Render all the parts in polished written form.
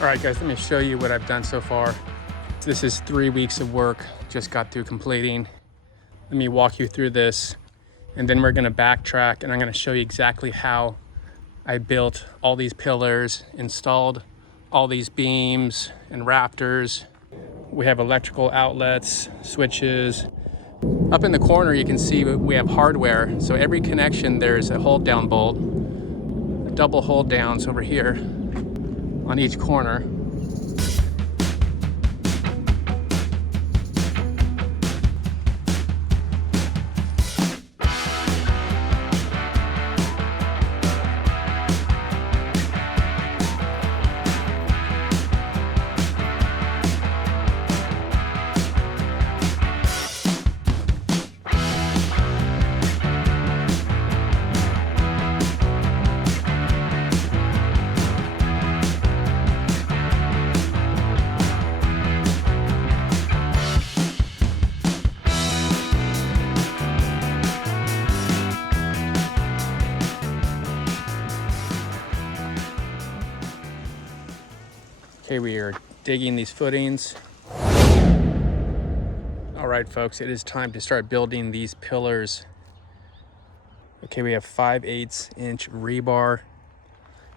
All right, guys, let me show you what I've done so far. This is 3 weeks of work, just got through completing. Let me walk you through this, and then we're gonna backtrack, and I'm gonna show you exactly how I built all these pillars, installed all these beams and rafters. We have electrical outlets, switches. Up in the corner, you can see we have hardware. So every connection, there's a hold down bolt, double hold downs over here on each corner. Okay, we are digging these footings. All right, folks, it is time to start building these pillars. Okay, we have 5/8 inch rebar.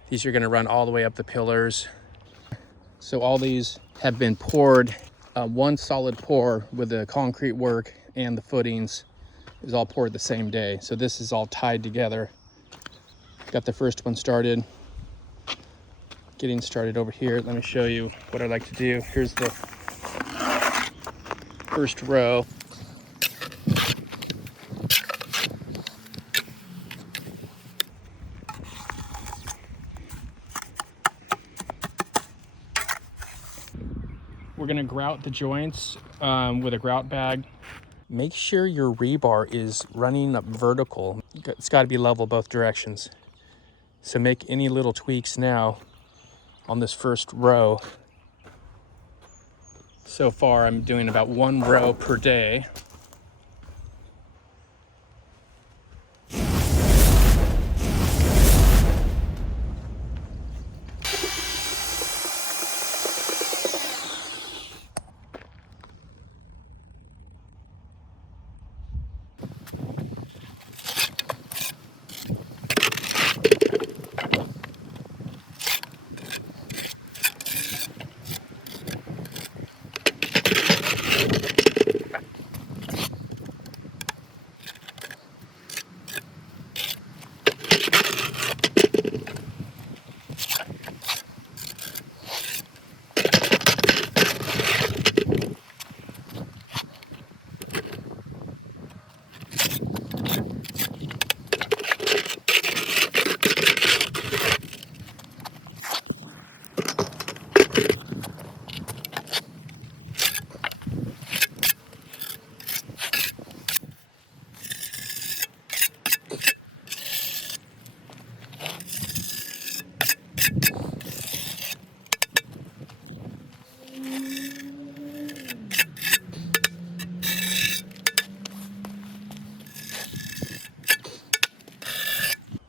These are gonna run all the way up the pillars. So all these have been poured, one solid pour with the concrete work and the footings is all poured the same day. So this is all tied together. Got the first one started. Getting started over here. Let me show you what I like to do. Here's the first row. We're gonna grout the joints with a grout bag. Make sure your rebar is running up vertical. It's got to be level both directions. So make any little tweaks now on this first row. So far, I'm doing about 1 row per day.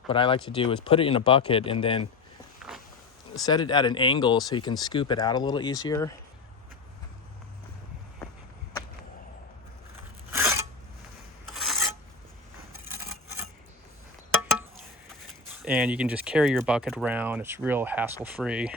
What I like to do is put it in a bucket and then set it at an angle so you can scoop it out a little easier. And you can just carry your bucket around. It's real hassle-free.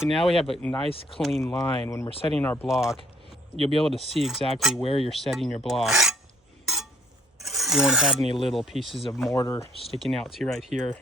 And now we have a nice clean line. When we're setting our block, you'll be able to see exactly where you're setting your block. You won't have any little pieces of mortar sticking out to right here.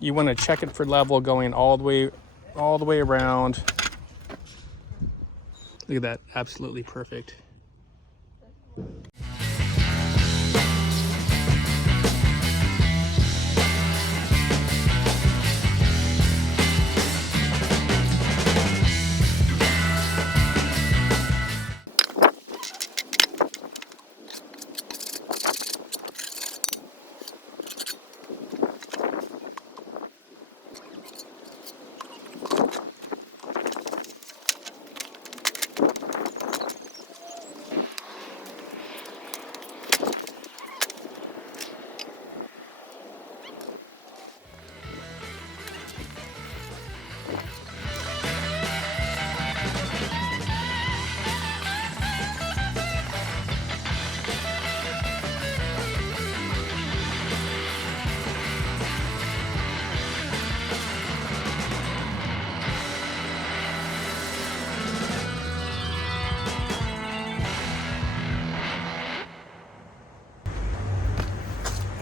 You want to check it for level going all the way around. Look at that, absolutely perfect.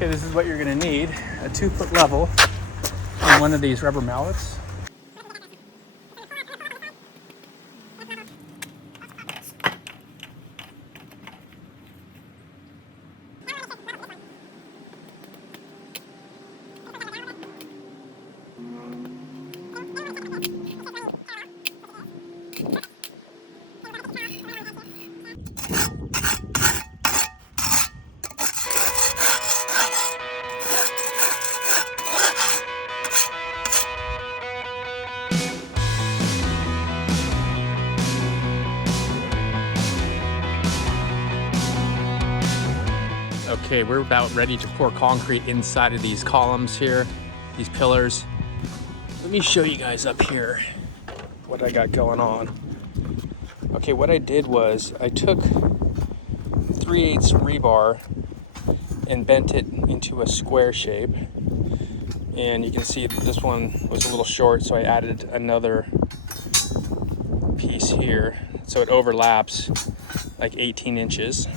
Okay, this is what you're gonna need. A 2-foot level and one of these rubber mallets. Okay, we're about ready to pour concrete inside of these columns here, these pillars. Let me show you guys up here what I got going on. Okay, what I did was I took 3/8 rebar and bent it into a square shape. And you can see this one was a little short, so I added another piece here. So it overlaps like 18 inches.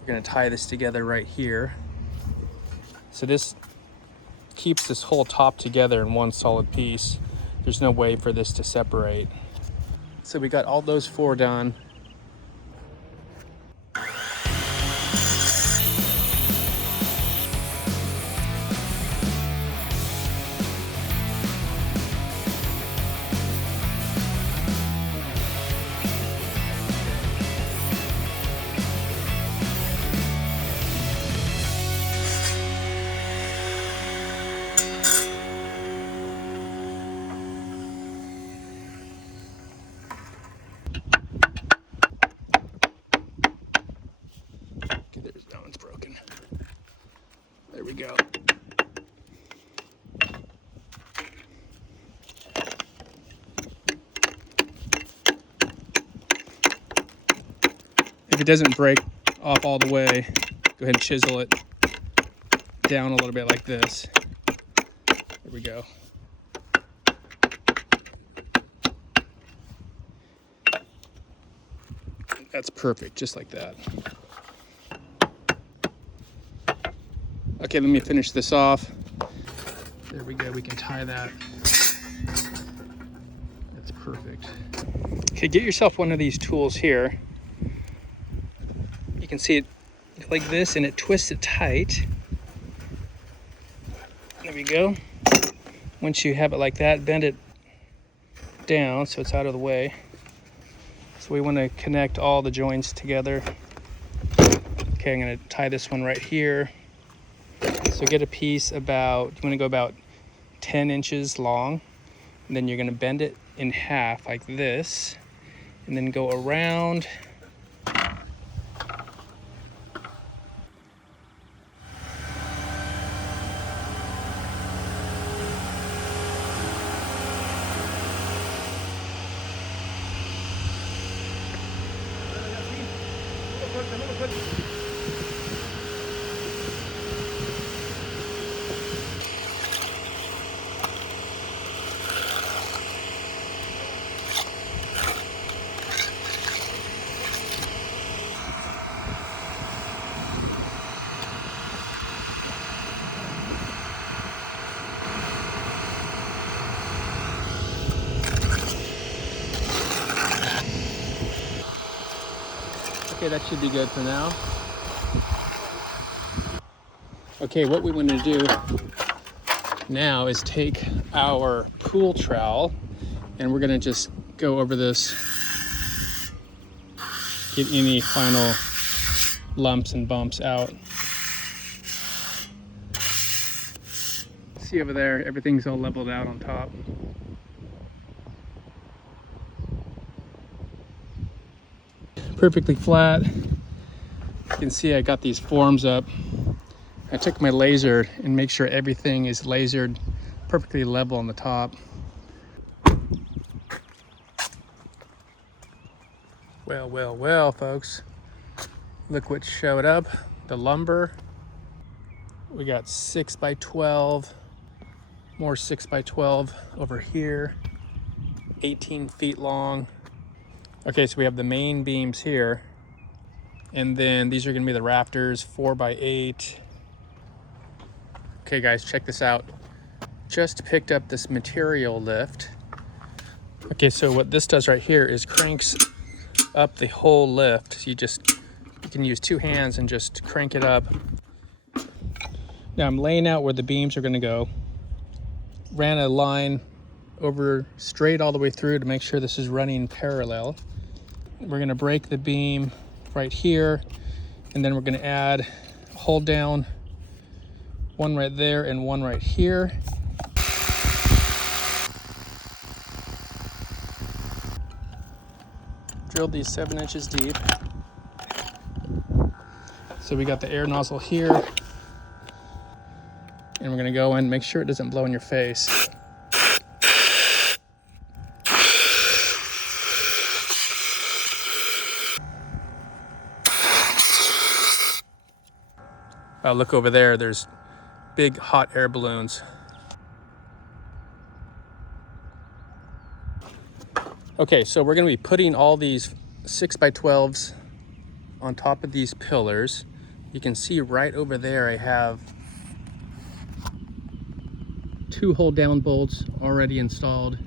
We're gonna tie this together right here. So this keeps this whole top together in one solid piece. There's no way for this to separate. So we got all those 4 done. That one's broken. There we go. If it doesn't break off all the way, go ahead and chisel it down a little bit like this. There we go. That's perfect, just like that. Okay, let me finish this off. There we go, we can tie that. That's perfect. Okay, get yourself one of these tools here. You can see it like this, and it twists it tight. There we go. Once you have it like that, bend it down so it's out of the way. So we want to connect all the joints together. Okay, I'm going to tie this one right here. So get a piece about, you want to go about 10 inches long, and then you're going to bend it in half like this, and then go around. Okay, that should be good for now. Okay, what we want to do now is take our pool trowel, and we're going to just go over this, get any final lumps and bumps out. See over there, everything's all leveled out on top. Perfectly flat. You can see I got these forms up. I took my laser and make sure everything is lasered perfectly level on the top. Well, folks. Look what showed up. The lumber. We got 6 by 12, more 6 by 12 over here, 18 feet long. Okay, so we have the main beams here, and then these are gonna be the rafters, 4 by 8, Okay guys, check this out. Just picked up this material lift. Okay, so what this does right here is cranks up the whole lift. So you can use two hands and just crank it up. Now I'm laying out where the beams are gonna go. Ran a line over straight all the way through to make sure this is running parallel. We're gonna break the beam right here, and then we're gonna add a hold down, one right there and one right here. Drilled these 7 inches deep. So we got the air nozzle here, and we're gonna go in, make sure it doesn't blow in your face. Look over there, there's big hot air balloons. Okay, so we're gonna be putting all these 6x12s on top of these pillars. You can see right over there I have 2 hold down bolts already installed.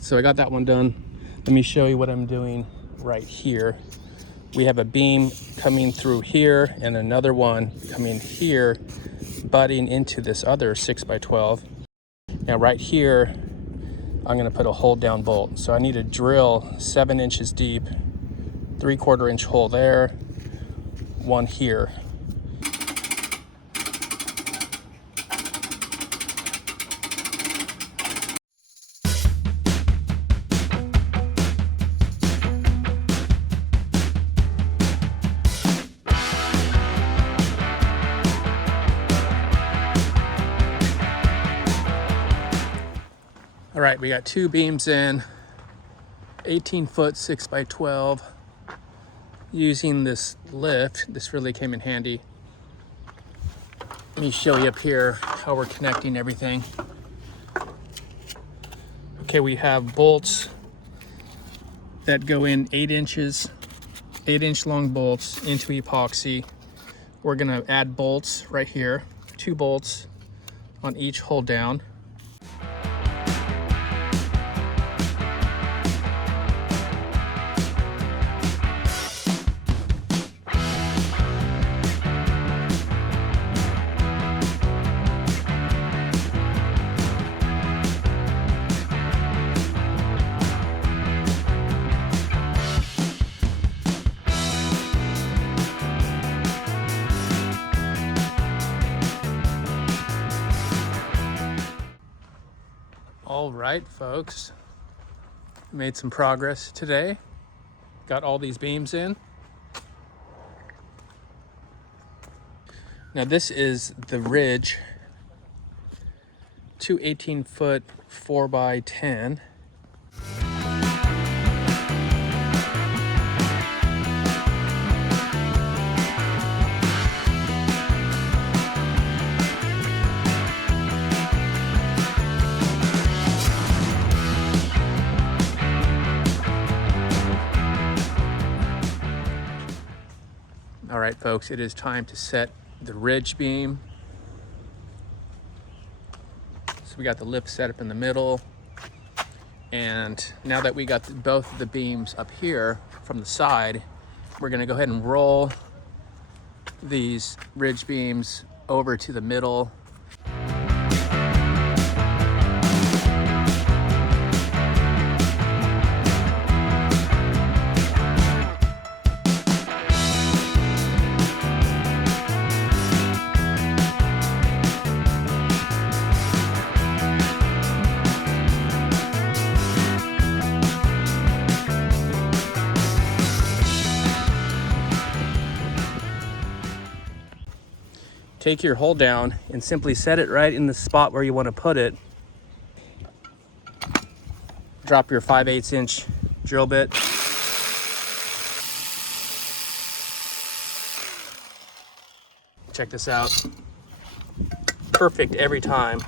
So I got that one done. Let me show you what I'm doing right here. We have a beam coming through here and another one coming here, butting into this other 6x12. Now right here, I'm gonna put a hold down bolt. So I need to drill 7 inches deep, 3/4 inch hole there, one here. All right, we got 2 beams in, 18-foot 6x12. Using this lift, this really came in handy. Let me show you up here how we're connecting everything. Okay, we have bolts that go in 8 inches, 8-inch long bolts into epoxy. We're gonna add bolts right here, 2 bolts on each hold down. All right, folks, made some progress today. Got all these beams in. Now this is the ridge, 2 18-foot 4x10. All right, folks, it is time to set the ridge beam. So we got the lift set up in the middle. And now that we got both of the beams up here from the side, we're gonna go ahead and roll these ridge beams over to the middle. Take your hold down and simply set it right in the spot where you want to put it. Drop your 5/8 inch drill bit. Check this out. Perfect every time.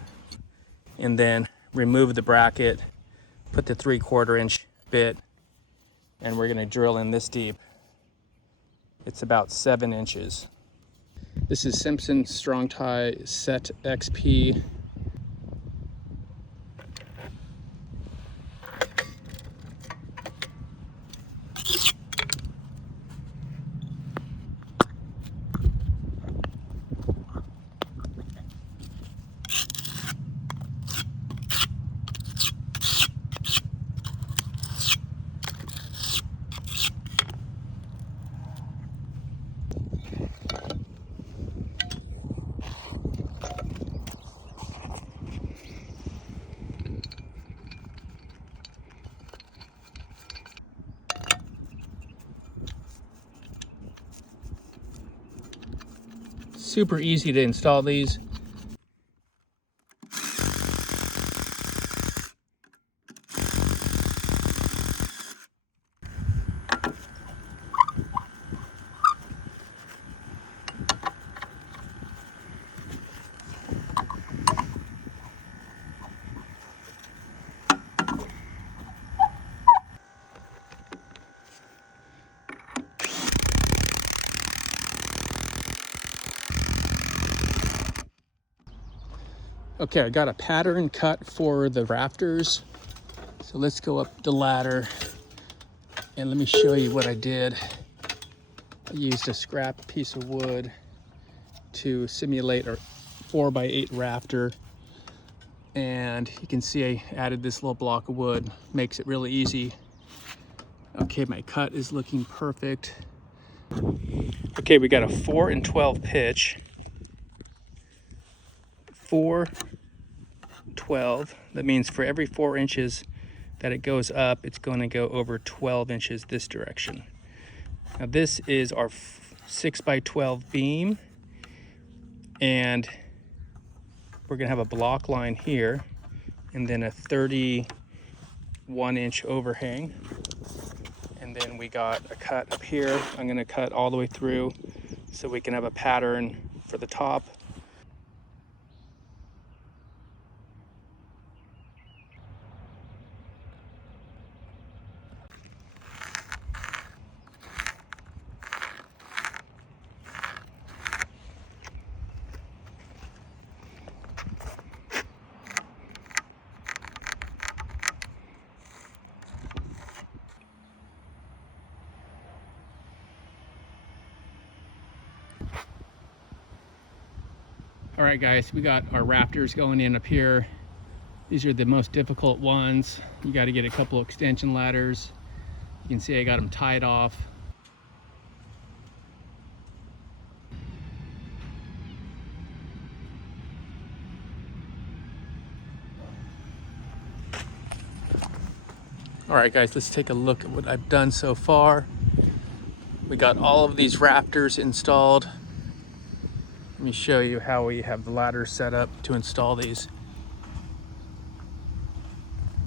And then remove the bracket, put the 3/4 inch bit, and we're gonna drill in this deep. It's about 7 inches. This is Simpson Strong Tie Set XP. Super easy to install these. Okay, I got a pattern cut for the rafters. So let's go up the ladder and let me show you what I did. I used a scrap piece of wood to simulate a 4x8 rafter. And you can see I added this little block of wood, makes it really easy. Okay, my cut is looking perfect. Okay, we got a 4 and 12 pitch. 4, 12. That means for every 4 inches that it goes up, it's going to go over 12 inches this direction. Now this is our 6x12 beam, and we're going to have a block line here and then a 31-inch overhang. And then we got a cut up here. I'm going to cut all the way through so we can have a pattern for the top. All right, guys, we got our rafters going in up here. These are the most difficult ones. You got to get a couple extension ladders. You can see I got them tied off. All right, guys, let's take a look at what I've done so far. We got all of these rafters installed. Let me show you how we have the ladder set up to install these.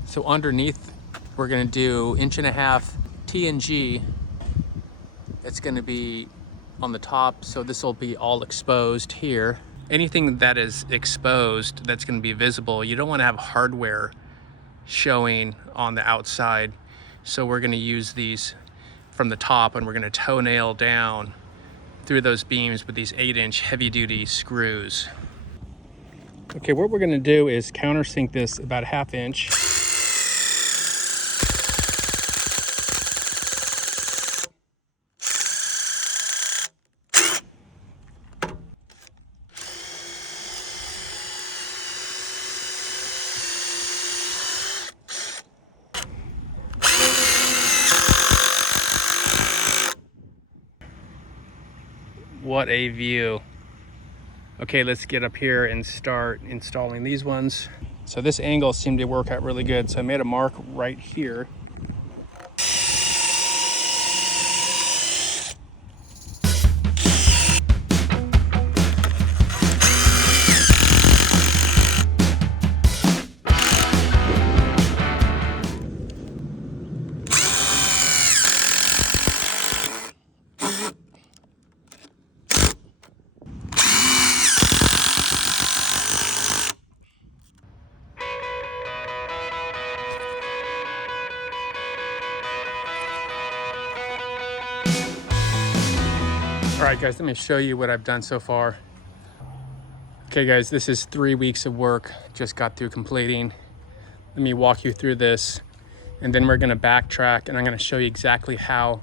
So underneath, we're gonna do 1.5 inch TNG. It's gonna be on the top, so this will be all exposed here. Anything that is exposed that's gonna be visible, you don't wanna have hardware showing on the outside. So we're gonna use these from the top, and we're gonna toenail down through those beams with these 8-inch heavy-duty screws. Okay, what we're gonna do is countersink this about 1/2 inch. What a view. Okay, let's get up here and start installing these ones. So this angle seemed to work out really good, so I made a mark right here. All right, guys, let me show you what I've done so far. Okay, guys, this is 3 weeks of work. Just got through completing. Let me walk you through this, and then we're gonna backtrack, and I'm gonna show you exactly how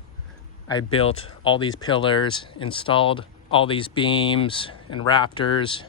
I built all these pillars, installed all these beams and rafters,